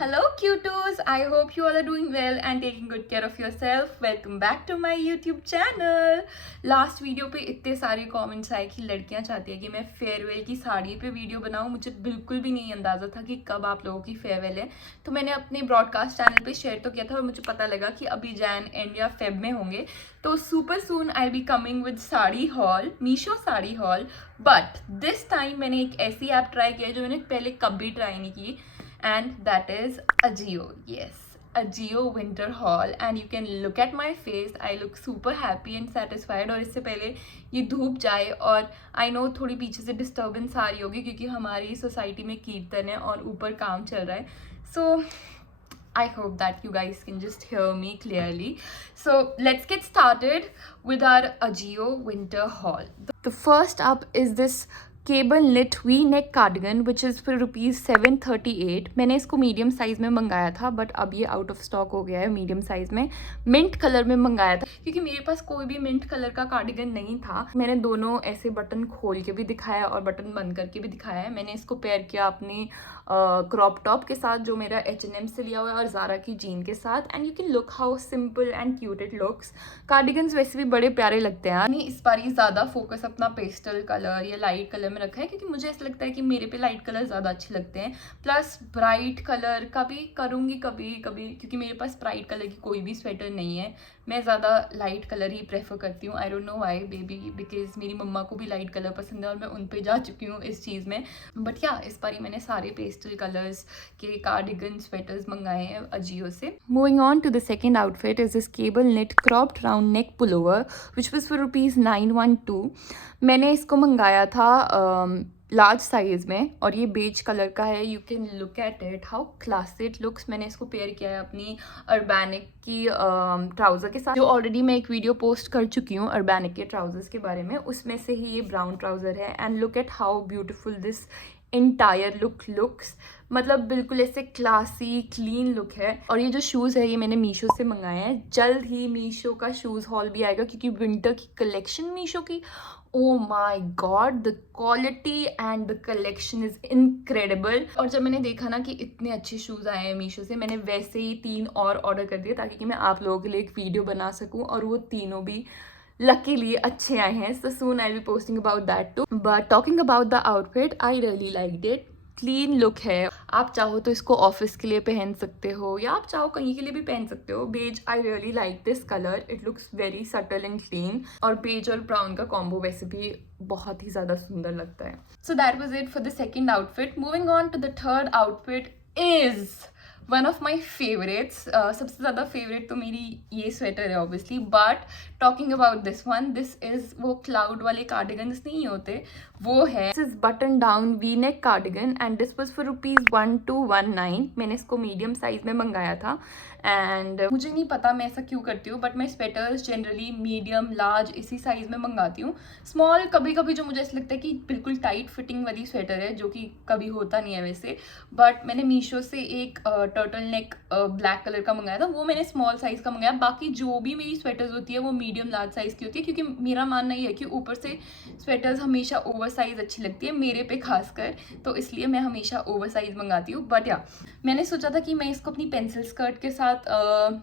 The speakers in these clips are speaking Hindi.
Hello cutos, I hope you all are doing well and taking good care of yourself. Welcome back to my YouTube channel. Last video पे इतने सारे कमेंट्स आए कि लड़कियां चाहती है कि मैं फेयरवेल की साड़ी पे वीडियो बनाऊं। मुझे बिल्कुल भी नहीं अंदाज़ा था कि कब आप लोगों की फेयरवेल है, तो मैंने अपने ब्रॉडकास्ट चैनल पे शेयर तो किया था और मुझे पता लगा कि अभी जैन एंड या फेब में होंगे। तो super soon I be coming with sari hall, Meesho sari hall. But this time मैंने एक ऐसी ऐप ट्राई किया जो मैंने पहले कभी ट्राई नहीं की, and that is Ajio. Yes, Ajio winter haul, and you can look at my face. I look super happy and satisfied. और इससे पहले ये धूप जाए, और आई नो थोड़ी पीछे से डिस्टर्बेंस आ रही होगी क्योंकि हमारी सोसाइटी में कीर्तन है और ऊपर काम चल रहा है. So I hope that you guys can just hear me clearly. So let's get started with our Ajio winter haul. The first up is this cable knit V neck cardigan which is for ₹738. मैंने इसको मीडियम साइज़ में मंगाया था, बट अब ये आउट ऑफ स्टॉक हो गया है. मीडियम साइज़ में मिंट कलर में मंगाया था क्योंकि मेरे पास कोई भी मिंट कलर का कार्डिगन नहीं था. मैंने दोनों ऐसे बटन खोल के भी दिखाया और बटन बंद करके भी दिखाया है. मैंने इसको पेयर किया अपनी क्रॉप टॉप के साथ जो मेरा H&M से लिया हुआ है और ज़ारा की जीन के साथ. And you can look how simple and cute it looks. Cardigans वैसे भी बड़े प्यारे लगते हैं. इस बार ही ज़्यादा फोकस अपना पेस्टल कलर या लाइट कलर में रखा है क्योंकि मुझे ऐसा लगता है कि मेरे पे लाइट कलर ज़्यादा अच्छे लगते हैं. प्लस ब्राइट कलर का भी करूँगी कभी कभी क्योंकि मेरे पास ब्राइट कलर की कोई भी स्वेटर नहीं है. मैं ज़्यादा लाइट कलर ही प्रेफर करती हूँ. I don't know why baby, because मेरी मम्मा को भी लाइट कलर पसंद है और मैं उन पे जा चुकी हूँ इस चीज़ में. बट या इस बार ही मैंने सारे पेस्टल कलर्स के कार्डिगन स्वेटर्स मंगाए हैं अजियो से. Moving on to the second outfit is this cable knit cropped round neck pullover which was for ₹912. मैंने इसको मंगाया था लार्ज साइज़ में और ये बेज कलर का है. You can look at it how classy it looks. मैंने इसको पेयर किया है अपनी अर्बैनिक की ट्राउज़र के साथ, जो ऑलरेडी मैं एक वीडियो पोस्ट कर चुकी हूँ अर्बैनिक के ट्राउजर्स के बारे में. उसमें से ही ये ब्राउन ट्राउज़र है. And look at how beautiful this entire looks. मतलब बिल्कुल ऐसे क्लासी क्लीन लुक है. और ये जो शूज़ है ये मैंने मीशो से मंगाए हैं. जल्द ही मीशो का शूज़ हॉल भी आएगा क्योंकि विंटर की कलेक्शन मीशो की, oh my God, the quality and the collection is incredible. और जब मैंने देखा ना कि इतने अच्छे शूज़ आए हैं मीशो से, मैंने वैसे ही 3 और ऑर्डर कर दिए ताकि कि मैं आप लोगों के लिए एक वीडियो बना सकूँ. और वो तीनों भी लकीली अच्छे आए हैं. So soon I be posting about that too. But talking about the outfit, I really liked it. Clean look है. आप चाहो तो इसको ऑफिस के लिए पहन सकते हो या आप चाहो कहीं के लिए भी पहन सकते हो. Beige, I really like this colour. It looks very subtle and clean. और बेज और ब्राउन का कॉम्बो वैसे भी बहुत ही ज़्यादा सुंदर लगता है. So that was it for the second outfit. Moving on to the third outfit is one of my favourites. सबसे ज़्यादा फेवरेट तो मेरी ये स्वेटर है obviously. But talking about this one, this is वो क्लाउड वाले कार्डिगन्स नहीं होते, वो है. This is button down we neck cardigan and this was for ₹1219. मैंने इसको मीडियम साइज में मंगाया था. एंड मुझे नहीं पता मैं ऐसा क्यों करती हूँ, बट मैं स्वेटर्स जनरली मीडियम लार्ज इसी साइज़ में मंगाती हूँ. स्मॉल कभी कभी जो मुझे ऐसा लगता है कि बिल्कुल टाइट फिटिंग वाली स्वेटर है, जो कि कभी होता नहीं है वैसे. बट मैंने मीशो से एक टर्टल नेक ब्लैक कलर का मंगाया था, वो मैंने स्मॉल साइज़ का मंगाया. बाकी जो भी मेरी स्वेटर्स होती है वो मीडियम लार्ज साइज़ की होती है क्योंकि मेरा मानना ये है कि ऊपर से स्वेटर्स हमेशा ओवर साइज़ अच्छी लगती है मेरे पे खासकर, तो इसलिए मैं हमेशा ओवर साइज़ मंगाती हूँ. बट या मैंने सोचा था कि मैं इसको अपनी पेंसिल स्कर्ट के साथ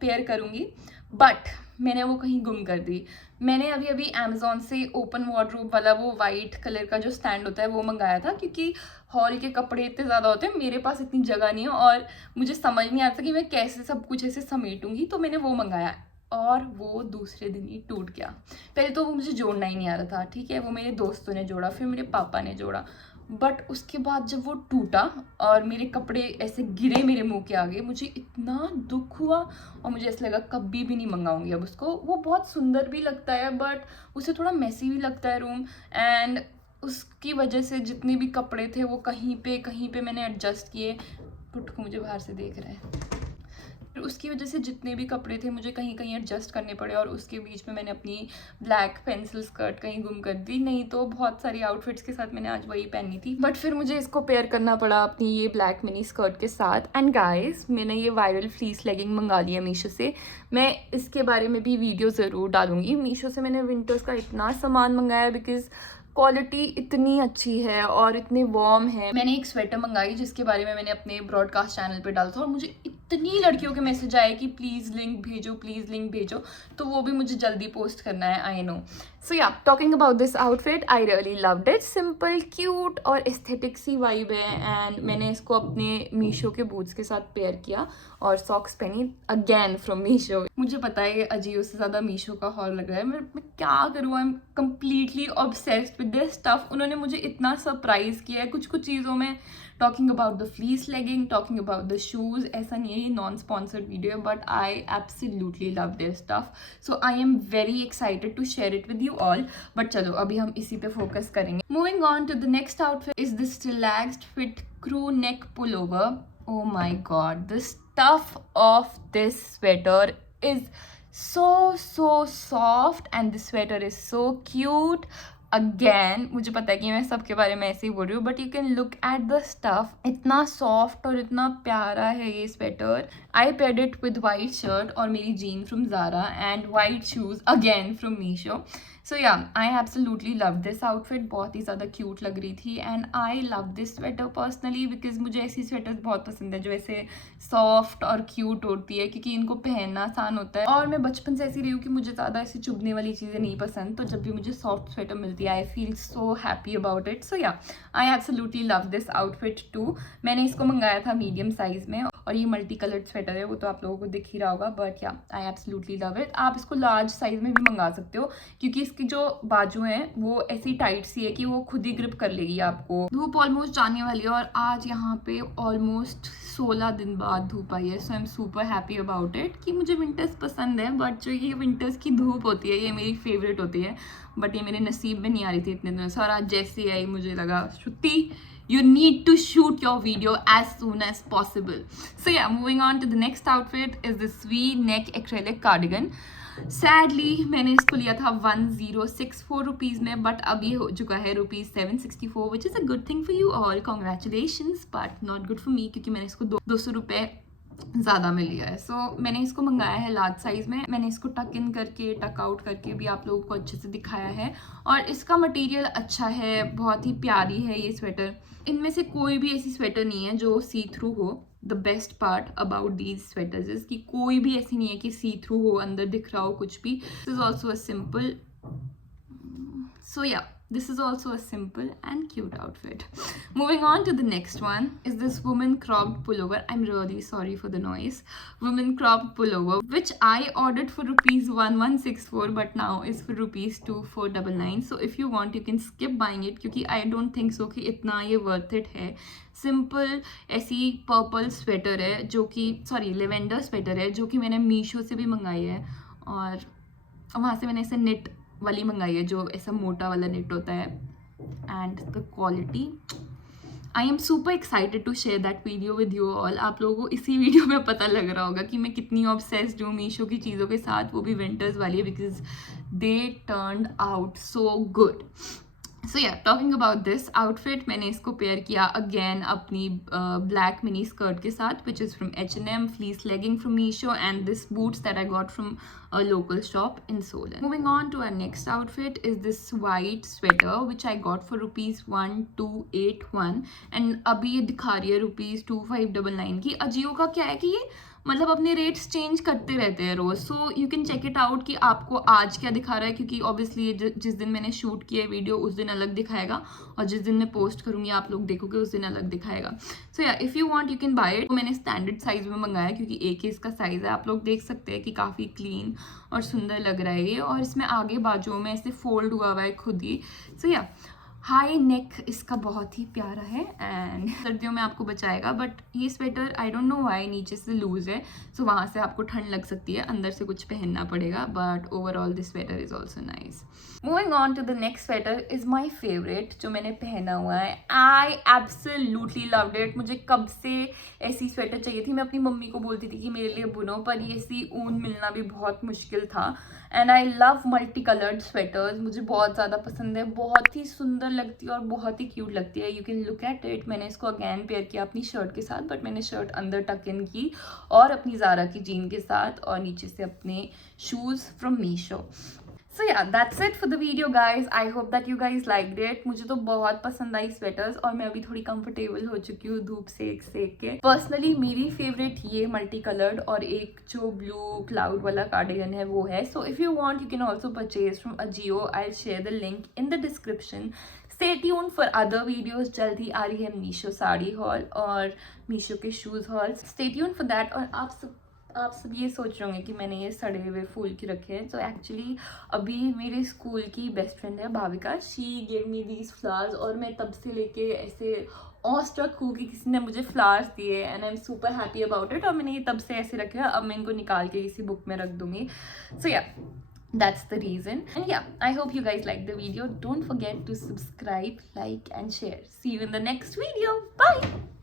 पेयर करूँगी, बट मैंने वो कहीं गुम कर दी. मैंने अभी अभी अमेज़ॉन से ओपन वार्डरोब वाला वो वाइट कलर का जो स्टैंड होता है वो मंगाया था क्योंकि हॉल के कपड़े इतने ज़्यादा होते हैं, मेरे पास इतनी जगह नहीं है और मुझे समझ नहीं आता कि मैं कैसे सब कुछ ऐसे समेटूंगी. तो मैंने वो मंगाया और वो दूसरे दिन ही टूट गया. पहले तो वो मुझे जोड़ना ही नहीं आ रहा था, ठीक है, वो मेरे दोस्तों ने जोड़ा, फिर मेरे पापा ने जोड़ा. बट उसके बाद जब वो टूटा और मेरे कपड़े ऐसे गिरे मेरे मुंह के आगे, मुझे इतना दुख हुआ और मुझे ऐसा लगा कभी भी नहीं मंगाऊंगी अब उसको. वो बहुत सुंदर भी लगता है बट उसे थोड़ा मैसी भी लगता है रूम. एंड उसकी वजह से जितने भी कपड़े थे वो कहीं पे मैंने एडजस्ट किए. पुटकू मुझे बाहर से देख रहा है. फिर उसकी वजह से जितने भी कपड़े थे मुझे कहीं कहीं एडजस्ट करने पड़े और उसके बीच में मैंने अपनी ब्लैक पेंसिल स्कर्ट कहीं गुम कर दी. नहीं तो बहुत सारी आउटफिट्स के साथ मैंने आज वही पहनी थी, बट फिर मुझे इसको पेयर करना पड़ा अपनी ये ब्लैक मिनी स्कर्ट के साथ. एंड गाइस, मैंने ये वायरल फ्लीस लेगिंग मंगा लिया मीशो से. मैं इसके बारे में भी वीडियो ज़रूर डालूंगी. मीशो से मैंने विंटर्स का इतना सामान मंगाया बिकॉज क्वालिटी इतनी अच्छी है और इतने वार्म है। मैंने एक स्वेटर मंगाई जिसके बारे में मैंने अपने ब्रॉडकास्ट चैनल पे डाला था और मुझे इतनी लड़कियों के मैसेज आए कि प्लीज़ लिंक भेजो, प्लीज़ लिंक भेजो, तो वो भी मुझे जल्दी पोस्ट करना है, आई know. So yeah, talking about this outfit, I really loved it. Simple, cute और एस्थेटिक सी वाइब है एंड मैंने इसको अपने मीशो के बूट्स के साथ पेयर किया और सॉक्स पहनी अगेन फ्रॉम मीशो। मुझे पता है अजियो से ज़्यादा मीशो का हॉल लग रहा है, मैं क्या करूँ, I am completely obsessed with this stuff. उन्होंने मुझे इतना सरप्राइज किया है कुछ कुछ चीज़ों में। Talking about the fleece legging, talking about the shoes, ऐसा नहीं है ये नॉन स्पॉन्सर्ड वीडियो है, but I absolutely love this stuff, so I am very excited to share it with you all. But चलो अभी हम इसी पे फोकस करेंगे। Moving on to the next outfit is this relaxed fit crew neck pullover. Oh my god, the stuff of this sweater is so soft and the sweater is so cute. Again, मुझे पता है कि मैं सबके बारे में ऐसे ही बोल रही हूँ, but you can look at the stuff, इतना सॉफ्ट और इतना प्यारा है ये sweater. I paired it with white shirt और मेरी jean from Zara and white shoes again from Meesho. So yeah, I absolutely love this outfit, बहुत ही ज़्यादा क्यूट लग रही थी and I love this sweater personally because मुझे ऐसी स्वेटर्स बहुत पसंद है जो ऐसे सॉफ्ट और क्यूट होती है, क्योंकि इनको पहनना आसान होता है और मैं बचपन से ऐसी रही हूँ कि मुझे ज़्यादा ऐसी चुभने वाली चीज़ें नहीं पसंद, तो जब भी मुझे सॉफ्ट स्वेटर मिलती है I feel so happy about it. So yeah, I absolutely love this outfit too. मैंने इसको मंगाया था मीडियम साइज़ में और ये मल्टी कलर्ड स्वेटर है, वो तो आप लोगों को दिख ही रहा होगा, बट या, आई एब्सोल्युटली लव इट। आप इसको लार्ज साइज़ में भी मंगा सकते हो क्योंकि इसकी जो बाजू हैं वो ऐसी टाइट सी है कि वो खुद ही ग्रिप कर लेगी आपको। धूप ऑलमोस्ट जाने वाली है और आज यहाँ पे ऑलमोस्ट 16 दिन बाद धूप आई है, so I am super happy about it कि मुझे विंटर्स पसंद है, बट जो ये विंटर्स की धूप होती है ये मेरी फेवरेट होती है, बट ये मेरे नसीब में नहीं आ रही थी इतने दिनों से और आज जैसे आई मुझे लगा श्रुति you need to shoot your video as soon as possible. So yeah, moving on to the next outfit is this V-neck acrylic cardigan. Sadly मैंने इसको लिया था 1064 रुपीज़ में, बट अब ये हो चुका है ₹764, which is a good thing for you all, congratulations, but not good for me क्योंकि मैंने इसको 200 रुपये ज़्यादा में लिया है। सो मैंने इसको मंगाया है लार्ज साइज़ में। मैंने इसको टक इन करके टक आउट करके भी आप लोगों को अच्छे से दिखाया है और इसका मटेरियल अच्छा है, बहुत ही प्यारी है ये स्वेटर। इनमें से कोई भी ऐसी स्वेटर नहीं है जो सी थ्रू हो। The best part about these sweaters is कि कोई भी ऐसी नहीं है कि सी थ्रू हो, अंदर दिख रहा हो कुछ भी। This is also a simple, so yeah, this is also a simple and cute outfit. Moving on to the next one is this woman cropped pullover. I'm really sorry for the noise. Woman cropped pullover, which I ordered for ₹1164, but now is for ₹2499. So if you want, you can skip buying it क्योंकि I don't think so कि इतना ये worth it है। सिंपल ऐसी पर्पल स्वेटर है जो कि लेवेंडर स्वेटर है जो कि मैंने मीशो से भी मंगाई है और वहाँ से मैंने ऐसे नेट वाली मंगाई है जो ऐसा मोटा वाला नेट होता है and the quality, I am super excited to share that video with you all. आप लोगों को इसी वीडियो में पता लग रहा होगा कि मैं कितनी ऑब्सेस्ड हूँ मीशो की चीज़ों के साथ, वो भी विंटर्स वाली, because they turned out so good. So yeah, talking about this outfit, मैंने इसको पेयर किया अगेन अपनी ब्लैक मिनी स्कर्ट के साथ, which is from H&M, fleece legging from Meesho and this boots that I got from a local shop in Solan. Moving on to our next outfit is this white sweater which I got for ₹1281 and अभी ये दिखा रही है ₹2599 की। अजियो का क्या है कि ये मतलब अपने रेट्स चेंज करते रहते हैं रोज़, so you can check it out कि आपको आज क्या दिखा रहा है, क्योंकि ऑब्वियसली जिस दिन मैंने शूट किया है वीडियो उस दिन अलग दिखाएगा और जिस दिन मैं पोस्ट करूँगी आप लोग देखोगे उस दिन अलग दिखाएगा। सो या, if you want you can buy it. मैंने स्टैंडर्ड साइज़ में मंगाया क्योंकि एक ही इसका साइज़ है। आप लोग देख सकते हैं कि काफ़ी क्लीन और सुंदर लग रहा है ये, और इसमें आगे बाजुओं में ऐसे फोल्ड हुआ हुआ है खुद ही। सो या, हाई नेक इसका बहुत ही प्यारा है एंड सर्दियों में आपको बचाएगा, बट ये sweater I don't know why नीचे से लूज़ है, सो वहाँ से आपको ठंड लग सकती है, अंदर से कुछ पहनना पड़ेगा, but overall this sweater is also nice. Moving on to the next sweater is my favourite जो मैंने पहना हुआ है। I absolutely loved it. मुझे कब से ऐसी स्वेटर चाहिए थी, मैं अपनी मम्मी को बोलती थी कि मेरे लिए बुनो, पर ये ऐसी ऊन मिलना भी बहुत मुश्किल था। And I love multi coloured sweaters, मुझे बहुत ज़्यादा पसंद है, बहुत ही सुंदर लगती है और बहुत ही क्यूट लगती है। You can look at it. मैंने इसको अगेन पेयर किया अपनी शर्ट के साथ, बट मैंने शर्ट अंदर टक इन की और अपनी ज़ारा की जीन के साथ और नीचे से अपने shoes from Meesho. So yeah, that's it for the video guys. I hope that you guys liked it. मुझे तो बहुत पसंद आई स्वेटर्स और मैं अभी थोड़ी कंफर्टेबल हो चुकी हूँ धूप सेक सेक के. पर्सनली मेरी फेवरेट ये मल्टी कलर्ड और एक जो ब्लू क्लाउड वाला कार्डिगन है वो है. So if you want you can also purchase from Ajio. I share the link in the description. Stay tune for other videos. जल्दी आ रही है मीशो साड़ी हॉल और मीशो के shoes hall. Stay tune for that. और आप सब ये सोच रहे होंगे कि मैंने ये सड़े हुए फूल की रखे हैं. तो एक्चुअली अभी मेरे स्कूल की बेस्ट फ्रेंड है Bhavika. She gave me these flowers और मैं तब से लेके ऐसे ऑस्ट्रक हूँ कि किसी ने मुझे फ्लावर्स दिए and I am super happy about it. और मैंने ये तब से ऐसे रखे हैं. अब मैं इनको निकाल के किसी बुक में रख दूँगी. सो या, that's the reason. And yeah, I hope you guys liked the video. Don't forget to subscribe, like and share. See you in the next video. Bye.